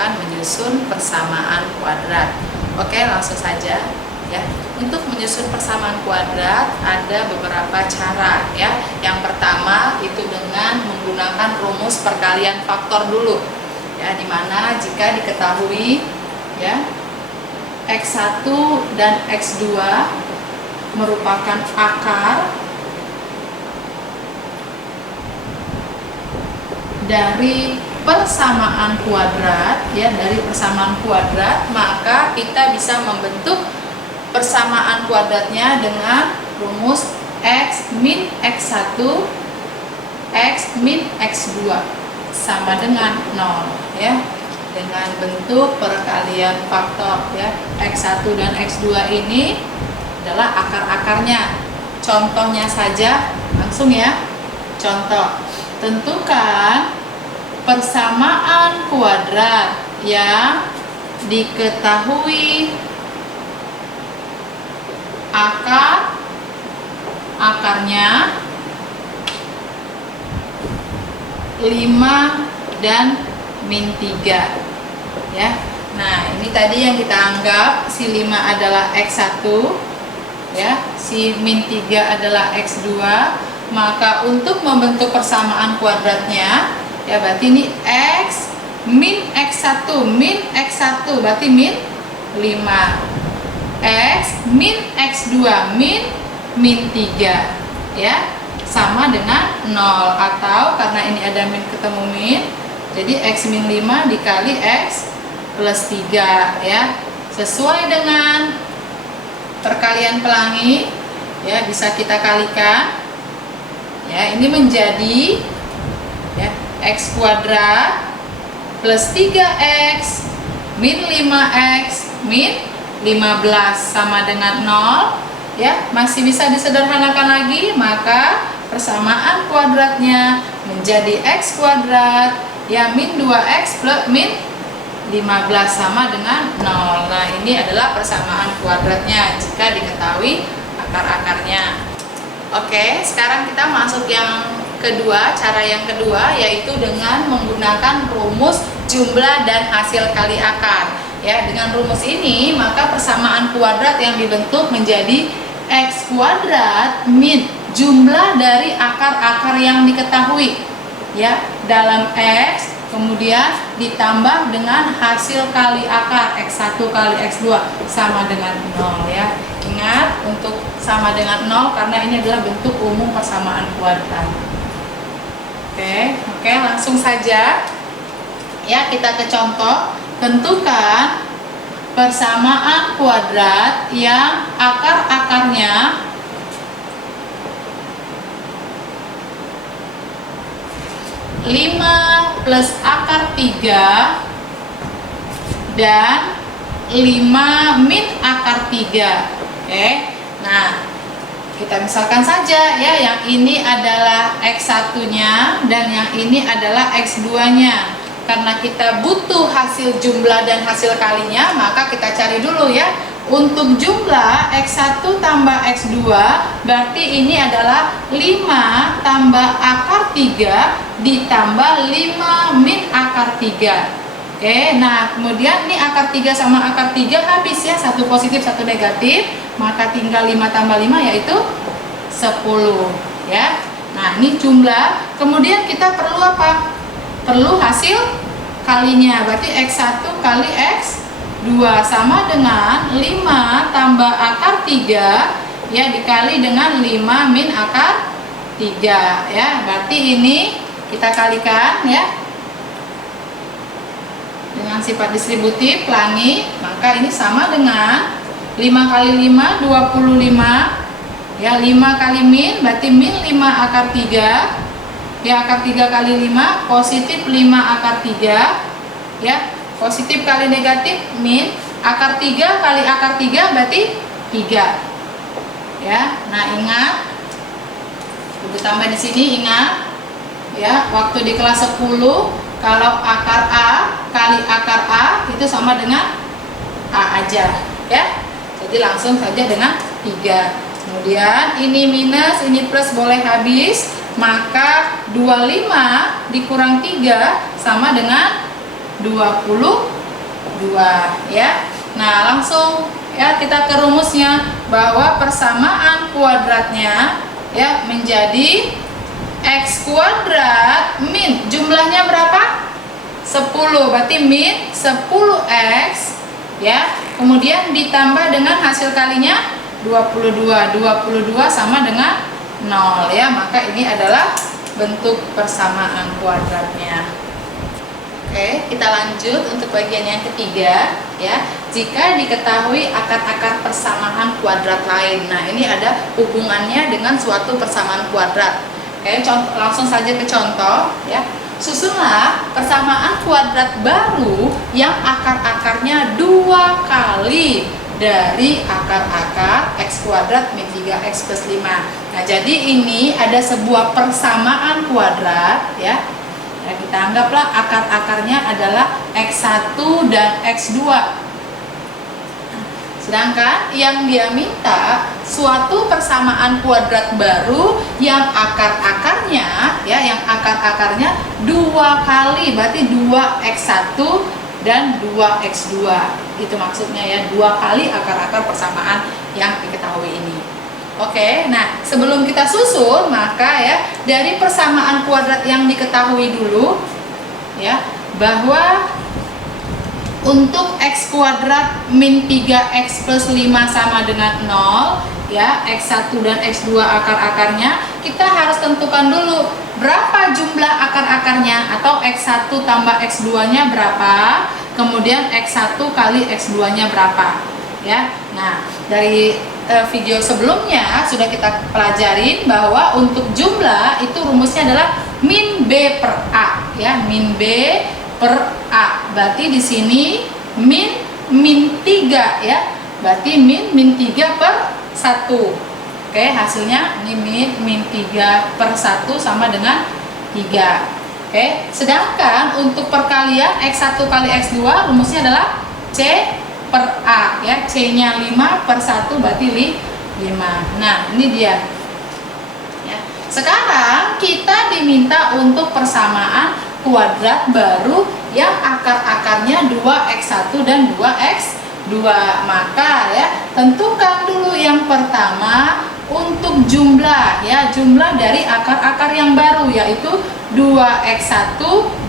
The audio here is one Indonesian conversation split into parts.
akan menyusun persamaan kuadrat. Oke, langsung saja ya. Untuk menyusun persamaan kuadrat ada beberapa cara ya. Yang pertama itu dengan menggunakan rumus perkalian faktor dulu. Ya, dimana jika diketahui ya X1 dan X2 merupakan akar dari persamaan kuadrat ya, dari persamaan kuadrat, maka kita bisa membentuk persamaan kuadratnya dengan rumus X min X1 X min X2 sama dengan 0 ya, dengan bentuk perkalian faktor ya. X1 dan X2 ini adalah akar-akarnya. Contohnya saja langsung ya. Contoh, tentukan persamaan kuadrat yang diketahui akarnya 5 dan min 3 ya. Nah, ini tadi yang kita anggap si 5 adalah X1 ya, si min 3 adalah X2. Maka untuk membentuk persamaan kuadratnya ya, berarti ini X min X1 berarti min 5, X min X2 min 3 ya, sama dengan 0, atau karena ini ada min ketemu min, jadi X min 5 dikali X plus 3 ya, sesuai dengan perkalian pelangi ya, bisa kita kalikan ya. Ini menjadi ya, X kuadrat plus 3X min 5X min 15 sama dengan 0 ya. Masih bisa disederhanakan lagi, maka persamaan kuadratnya menjadi X kuadrat ya min 2X plus min 15 sama dengan 0. Nah, ini adalah persamaan kuadratnya jika diketahui akar-akarnya. Oke, sekarang kita masuk yang kedua, cara yang kedua, yaitu dengan menggunakan rumus jumlah dan hasil kali akar. Ya, dengan rumus ini maka persamaan kuadrat yang dibentuk menjadi X kuadrat min jumlah dari akar-akar yang diketahui ya dalam X, kemudian ditambah dengan hasil kali akar X1 kali X2 sama dengan 0 ya. Ingat, untuk sama dengan 0 karena ini adalah bentuk umum persamaan kuadrat. Oke, langsung saja ya, kita ke contoh. Tentukan persamaan kuadrat yang akar-akarnya 5 plus akar 3 dan 5 min akar 3. Oke, nah kita misalkan saja ya, yang ini adalah X1 nya dan yang ini adalah X2 nya. Karena kita butuh hasil jumlah dan hasil kalinya, maka kita cari dulu ya. Untuk jumlah X1 tambah X2 berarti ini adalah 5 tambah akar 3 ditambah 5 min akar 3. Oke, nah kemudian ini akar 3 sama akar 3 habis ya, satu positif satu negatif, maka tinggal 5 tambah 5 yaitu 10 ya. Nah, ini jumlah. Kemudian kita perlu apa? Perlu hasil kalinya, berarti X1 kali X2 sama dengan 5 tambah akar 3 ya dikali dengan 5 min akar 3 ya. Berarti ini kita kalikan ya dengan sifat distributif pelangi, maka ini sama dengan 5 kali 5 25 ya, 5 kali min berarti min 5 akar 3 ya, akar 3 kali 5 positif 5 akar 3 ya, positif kali negatif min akar 3 kali akar 3 berarti 3 ya. Nah, ingat, Ibu tambah di sini, ingat ya, waktu di kelas 10 kalau akar A kali akar A itu sama dengan A aja ya, jadi langsung saja dengan 3. Kemudian ini minus, ini plus boleh habis, maka 25 dikurang 3 sama dengan 22 ya. Nah, langsung ya kita ke rumusnya, bahwa persamaan kuadratnya ya menjadi X kuadrat min jumlahnya berapa? 10, berarti min 10X ya, kemudian ditambah dengan hasil kalinya 22 sama dengan 0 ya, maka ini adalah bentuk persamaan kuadratnya. Oke, kita lanjut untuk bagian yang ketiga ya. Jika diketahui akar-akar persamaan kuadrat lain. Nah, ini ada hubungannya dengan suatu persamaan kuadrat. Oke, langsung saja ke contoh ya. Susunlah persamaan kuadrat baru yang akar-akarnya 2 kali dari akar-akar X kuadrat min 3X plus 5. Nah, jadi ini ada sebuah persamaan kuadrat ya. Nah, kita anggaplah akar-akarnya adalah X1 dan X2. Sedangkan yang dia minta suatu persamaan kuadrat baru yang akar-akarnya ya, yang akar-akarnya 2 kali, berarti 2x1 dan 2x2. Itu maksudnya ya, 2 kali akar-akar persamaan yang diketahui ini. Oke, nah sebelum kita susun, maka ya dari persamaan kuadrat yang diketahui dulu ya, bahwa untuk X kuadrat min 3X plus 5 sama dengan 0 ya, X1 dan X2 akar-akarnya, kita harus tentukan dulu berapa jumlah akar-akarnya, atau X1 tambah X2 nya berapa, kemudian X1 kali X2 nya berapa ya. Nah, dari video sebelumnya sudah kita pelajarin bahwa untuk jumlah itu rumusnya adalah min B per A ya, min B per A. Berarti di sini min 3 ya. Berarti min 3 per 1. Oke, hasilnya ini min 3 per 1 sama dengan 3. Oke, sedangkan untuk perkalian X1 kali X2 rumusnya adalah C per A ya. C-nya 5 per 1 berarti 5. Nah, ini dia. Ya. Sekarang kita diminta untuk persamaan kuadrat baru yang akar-akarnya 2x1 dan 2x2. Maka ya, tentukan dulu yang pertama untuk jumlah ya, jumlah dari akar-akar yang baru, yaitu 2x1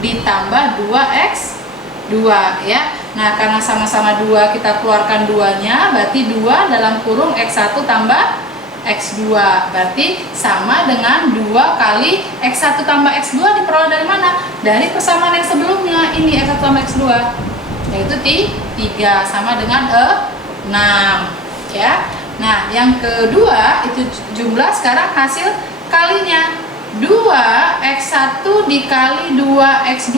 ditambah 2x2 ya. Nah, karena sama-sama 2 kita keluarkan 2-nya, berarti 2 dalam kurung x1 tambah X2, berarti sama dengan 2 kali X1 tambah X2 diperoleh dari mana? Dari persamaan yang sebelumnya, ini X1 tambah X2, yaitu 3 sama dengan 6 ya. Nah, yang kedua itu jumlah, sekarang hasil kalinya 2x1 dikali 2x2,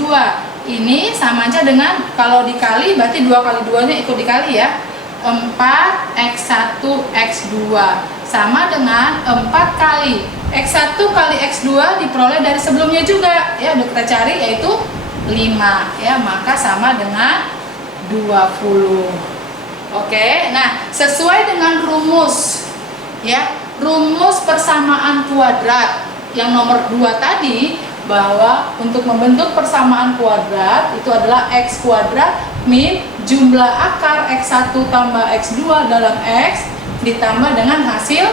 ini sama aja dengan, kalau dikali berarti 2 kali 2 nya ikut dikali ya, 4x1 x2 sama dengan 4 kali x1 kali x2 diperoleh dari sebelumnya juga ya, udah kita cari, yaitu 5 ya, maka sama dengan 20. Oke, nah sesuai dengan rumus ya, rumus persamaan kuadrat yang nomor 2 tadi, bahwa untuk membentuk persamaan kuadrat itu adalah X kuadrat min jumlah akar X1 tambah X2 dalam X ditambah dengan hasil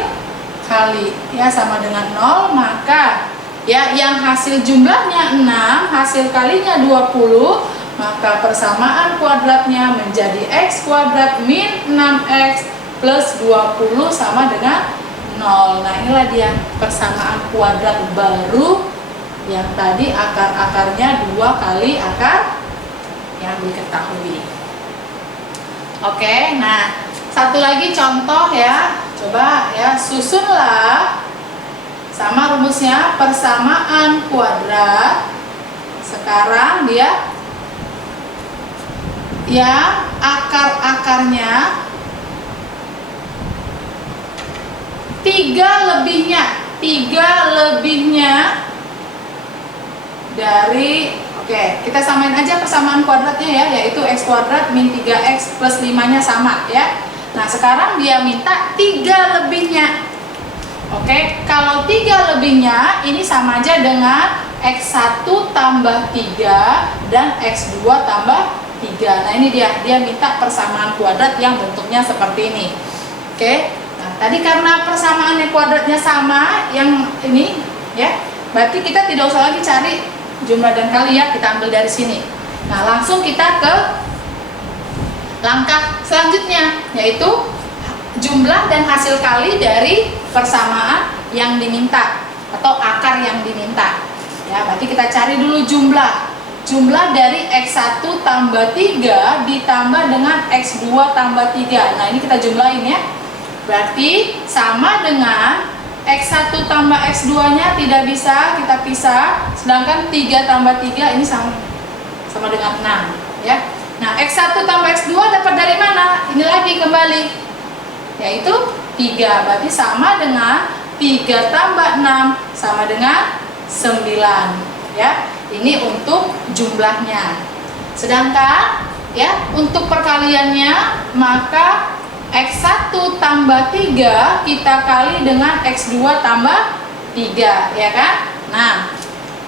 kali ya, sama dengan 0. Maka ya, yang hasil jumlahnya 6, hasil kalinya 20, maka persamaan kuadratnya menjadi X kuadrat min 6X plus 20 sama dengan 0. Nah, inilah dia persamaan kuadrat baru yang tadi akar-akarnya 2 kali akar yang diketahui. Oke, nah satu lagi contoh ya, coba ya, susunlah sama rumusnya persamaan kuadrat. Sekarang dia yang akar-akarnya 3 lebihnya dari, oke, kita samain aja persamaan kuadratnya ya, yaitu X kuadrat min 3X plus 5 nya sama ya. Nah, sekarang dia minta 3 lebihnya. Oke, kalau 3 lebihnya ini sama aja dengan X1 tambah 3 dan X2 tambah 3. Nah ini dia minta persamaan kuadrat yang bentuknya seperti ini. Oke, nah tadi karena persamaan kuadratnya sama yang ini ya, berarti kita tidak usah lagi cari jumlah dan kali ya, kita ambil dari sini. Nah langsung kita ke langkah selanjutnya, yaitu jumlah dan hasil kali dari persamaan yang diminta atau akar yang diminta. Ya, berarti kita cari dulu jumlah. Jumlah dari X1 tambah 3 ditambah dengan X2 tambah 3. Nah, ini kita jumlahin ya. Berarti sama dengan X1 tambah X2-nya tidak bisa kita pisah, sedangkan 3 tambah 3 ini sama dengan 6 ya. Nah, X1 tambah X2 dapat dari mana? Ini lagi kembali, yaitu 3. Berarti sama dengan 3 tambah 6 sama dengan 9 ya. Ini untuk jumlahnya. Sedangkan ya, untuk perkaliannya maka X1 tambah 3 kita kali dengan X2 tambah 3 ya kan. Nah,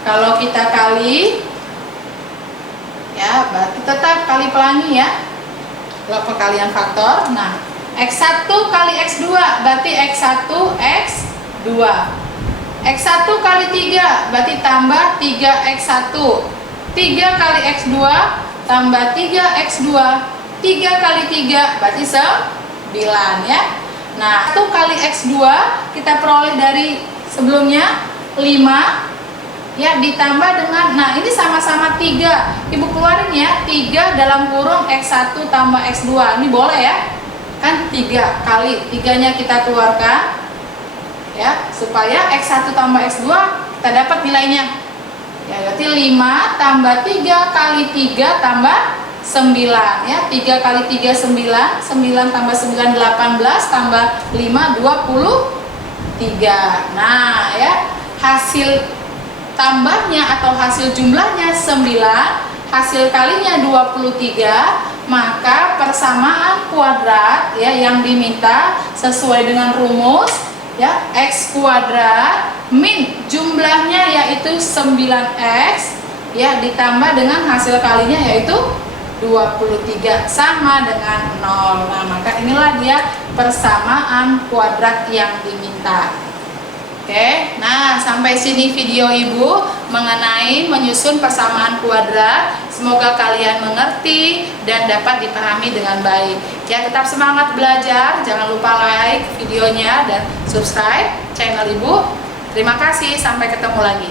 kalau kita kali ya, berarti tetap kali pelangi ya, kalau perkalian faktor. Nah, X1 kali X2 berarti X1 X2. X1 kali 3 berarti tambah 3X1. 3 kali X2 tambah 3X2. 3 kali 3 berarti 9 ya. Nah, 1 kali X2 kita peroleh dari sebelumnya 5 ya, ditambah dengan, nah ini sama-sama 3. Ibu keluarin ya, 3 dalam kurung X1 tambah X2. Ini boleh ya, kan 3 kali 3-nya kita keluarkan ya, supaya X1 tambah X2 kita dapat nilainya ya, berarti 5 tambah 3 kali 3 tambah 9 ya. 3 kali 3 9, 9 tambah 9 18, tambah 5 23. Nah ya, hasil tambahnya atau hasil jumlahnya 9, hasil kalinya 23, maka persamaan kuadrat ya yang diminta sesuai dengan rumus ya, X kuadrat min jumlahnya yaitu 9X ya, ditambah dengan hasil kalinya yaitu 23 sama dengan 0. Nah, maka inilah dia persamaan kuadrat yang diminta. Oke, nah sampai sini video ibu mengenai menyusun persamaan kuadrat. Semoga kalian mengerti dan dapat dipahami dengan baik. Ya, tetap semangat belajar, jangan lupa like videonya dan subscribe channel ibu. Terima kasih, sampai ketemu lagi.